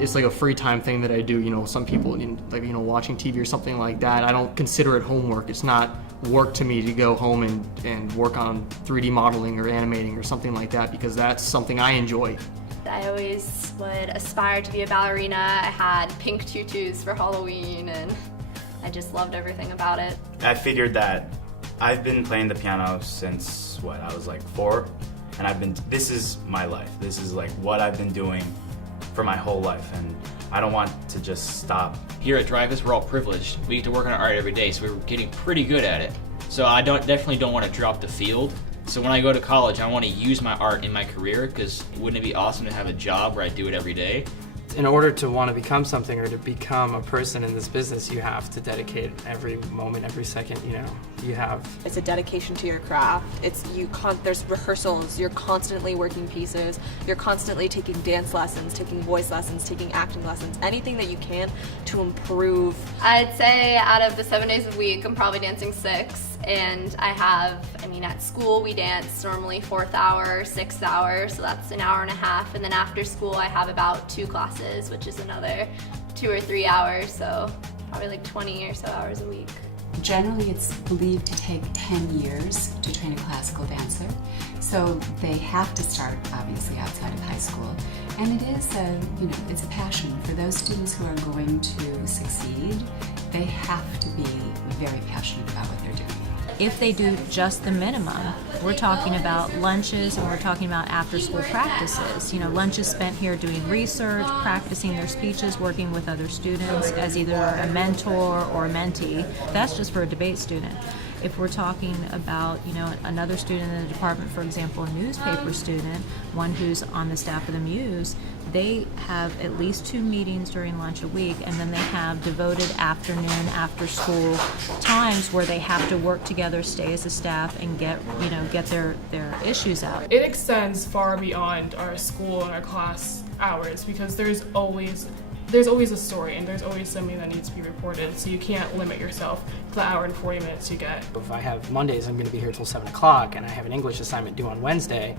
it's like a free time thing that I do. You know, some people, like, you know, watching TV or something like that, I don't consider it homework. It's not work to me to go home and work on 3D modeling or animating or something like that, because that's something I enjoy. I always would aspire to be a ballerina. I had pink tutus for Halloween, and I just loved everything about it. I figured that I've been playing the piano since, I was like 4, and this is my life. This is like what I've been doing for my whole life, and I don't want to just stop. Here at Dreyfoos, we're all privileged. We get to work on our art every day, so we're getting pretty good at it. So I definitely don't want to drop the field. So when I go to college, I want to use my art in my career, because wouldn't it be awesome to have a job where I do it every day? In order to want to become something or to become a person in this business, you have to dedicate every moment, every second, you have. It's a dedication to your craft. There's rehearsals, you're constantly working pieces, you're constantly taking dance lessons, taking voice lessons, taking acting lessons, anything that you can to improve. I'd say out of the 7 days a week, I'm probably dancing 6. And at school we dance normally 4th hour, 6th hour, so that's an hour and a half. And then after school I have about 2 classes, which is another 2 or 3 hours, so probably like 20 or so hours a week. Generally, it's believed to take 10 years to train a classical dancer, so they have to start obviously outside of high school. And it is it's a passion for those students who are going to succeed. They have to be very passionate about what they're doing. If they do just the minimum, we're talking about lunches and we're talking about after-school practices. Lunches spent here doing research, practicing their speeches, working with other students as either a mentor or a mentee. That's just for a debate student. If we're talking about, another student in the department, for example, a newspaper student, one who's on the staff of the Muse, they have at least 2 meetings during lunch a week, and then they have devoted afternoon, after school times where they have to work together, stay as a staff, and get their issues out. It extends far beyond our school and our class hours, because there's always a story and there's always something that needs to be reported, so you can't limit yourself to the hour and 40 minutes you get. If I have Mondays, I'm going to be here till 7 o'clock, and I have an English assignment due on Wednesday,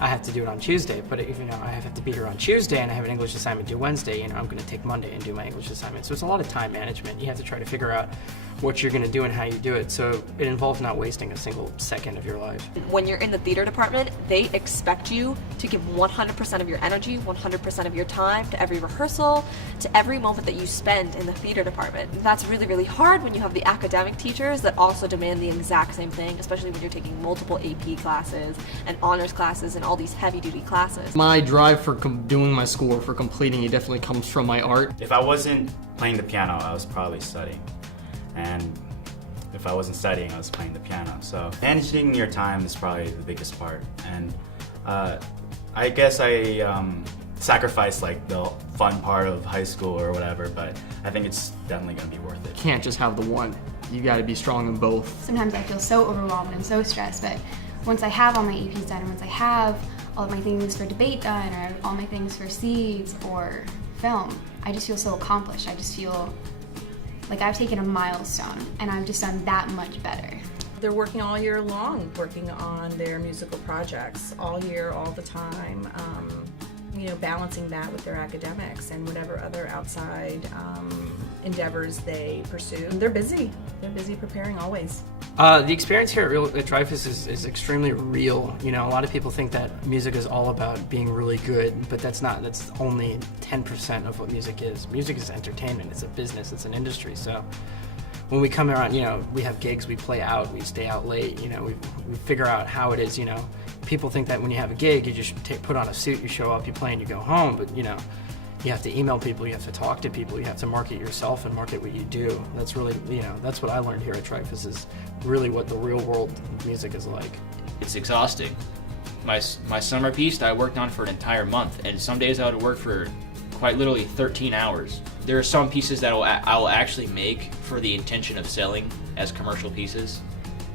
I have to do it on Tuesday. But if I have to be here on Tuesday and I have an English assignment due Wednesday, I'm going to take Monday and do my English assignment. So it's a lot of time management. You have to try to figure out what you're going to do and how you do it. So it involves not wasting a single second of your life. When you're in the theater department, they expect you to give 100% of your energy, 100% of your time to every rehearsal, to every moment that you spend in the theater department. That's really, really hard when you have the academic teachers that also demand the exact same thing, especially when you're taking multiple AP classes and honors classes and all these heavy-duty classes. My drive for doing my schoolwork, for completing it, definitely comes from my art. If I wasn't playing the piano, I was probably studying. And if I wasn't studying, I was playing the piano. So managing your time is probably the biggest part. And I guess I sacrificed like the fun part of high school or whatever, but I think it's definitely going to be worth it. You can't just have the one. You got to be strong in both. Sometimes I feel so overwhelmed and so stressed, but once I have all my APs done, and once I have all of my things for debate done, or all my things for seeds or film, I just feel so accomplished. I just feel like I've taken a milestone and I've just done that much better. They're working all year long, working on their musical projects all year, all the time, balancing that with their academics and whatever other outside endeavors they pursue. They're busy. They're busy preparing always. The experience here at Dreyfoos is extremely real. A lot of people think that music is all about being really good, but that's only 10% of what music is. Music is entertainment, it's a business, it's an industry. So when we come around, we have gigs, we play out, we stay out late, we figure out how it is, People think that when you have a gig, you just put on a suit, you show up, you play, and you go home, but you have to email people, you have to talk to people, you have to market yourself and market what you do. That's really, that's what I learned here at Dreyfoos, is really what the real world music is like. It's exhausting. My summer piece that I worked on for an entire month, and some days I would work for quite literally 13 hours. There are some pieces that I will actually make for the intention of selling as commercial pieces,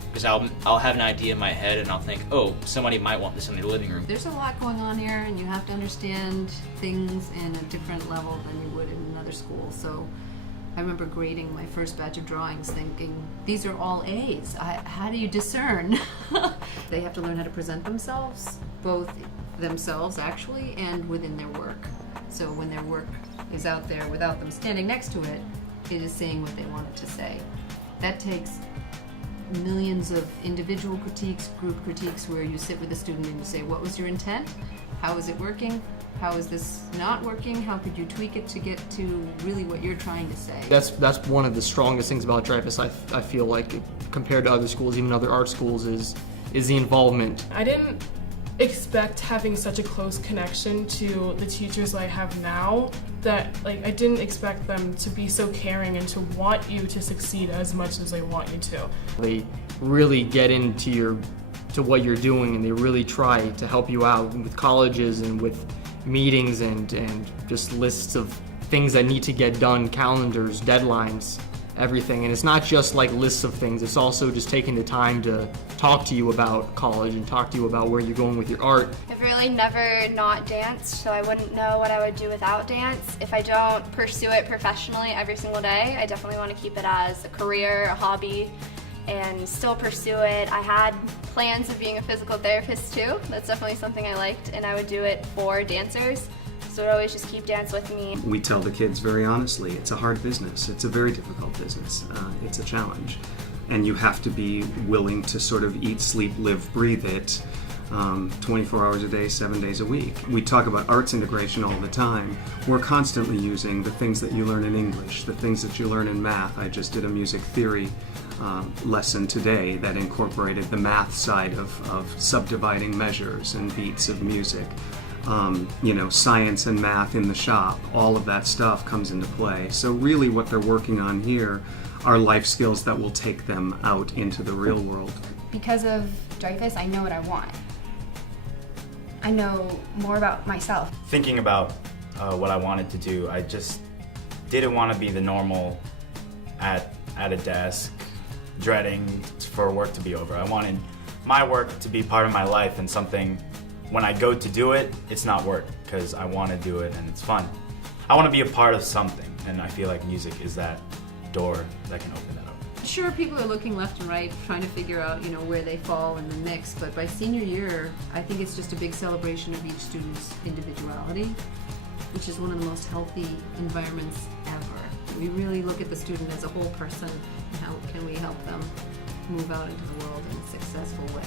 because I'll have an idea in my head and I'll think, oh, somebody might want this in their living room. There's a lot going on here, and you have to understand things in a different level than you would in another school. So I remember grading my first batch of drawings thinking, these are all A's. How do you discern? They have to learn how to present themselves, both themselves actually and within their work. So when their work is out there without them standing next to it, it is saying what they want it to say. That takes millions of individual critiques, group critiques, where you sit with a student and you say, what was your intent? How is it working? How is this not working? How could you tweak it to get to really what you're trying to say? That's one of the strongest things about Dreyfoos, I feel like, compared to other schools, even other art schools, is the involvement. I didn't expect having such a close connection to the teachers I have now, that like I didn't expect them to be so caring and to want you to succeed as much as they want you to. They really get into what you're doing, and they really try to help you out with colleges and with meetings and just lists of things that need to get done, calendars, deadlines, everything. And it's not just like lists of things, it's also just taking the time to talk to you about college and talk to you about where you're going with your art. I've really never not danced, so I wouldn't know what I would do without dance. If I don't pursue it professionally every single day, I definitely want to keep it as a career, a hobby, and still pursue it. I had plans of being a physical therapist too. That's definitely something I liked, and I would do it for dancers. So I would always just keep dance with me. We tell the kids very honestly, it's a hard business. It's a very difficult business. It's a challenge. And you have to be willing to sort of eat, sleep, live, breathe it 24 hours a day, 7 days a week. We talk about arts integration all the time. We're constantly using the things that you learn in English, the things that you learn in math. I just did a music theory lesson today that incorporated the math side of subdividing measures and beats of music. Science and math in the shop, all of that stuff comes into play. So really what they're working on here are life skills that will take them out into the real world. Because of Dreyfoos, I know what I want. I know more about myself. Thinking about what I wanted to do, I just didn't want to be the normal at a desk, dreading for work to be over. I wanted my work to be part of my life and something, when I go to do it, it's not work, because I want to do it and it's fun. I want to be a part of something, and I feel like music is that door that can open that up. Sure, people are looking left and right, trying to figure out, where they fall in the mix, but by senior year, I think it's just a big celebration of each student's individuality, which is one of the most healthy environments ever. We really look at the student as a whole person, and how can we help them move out into the world in a successful way.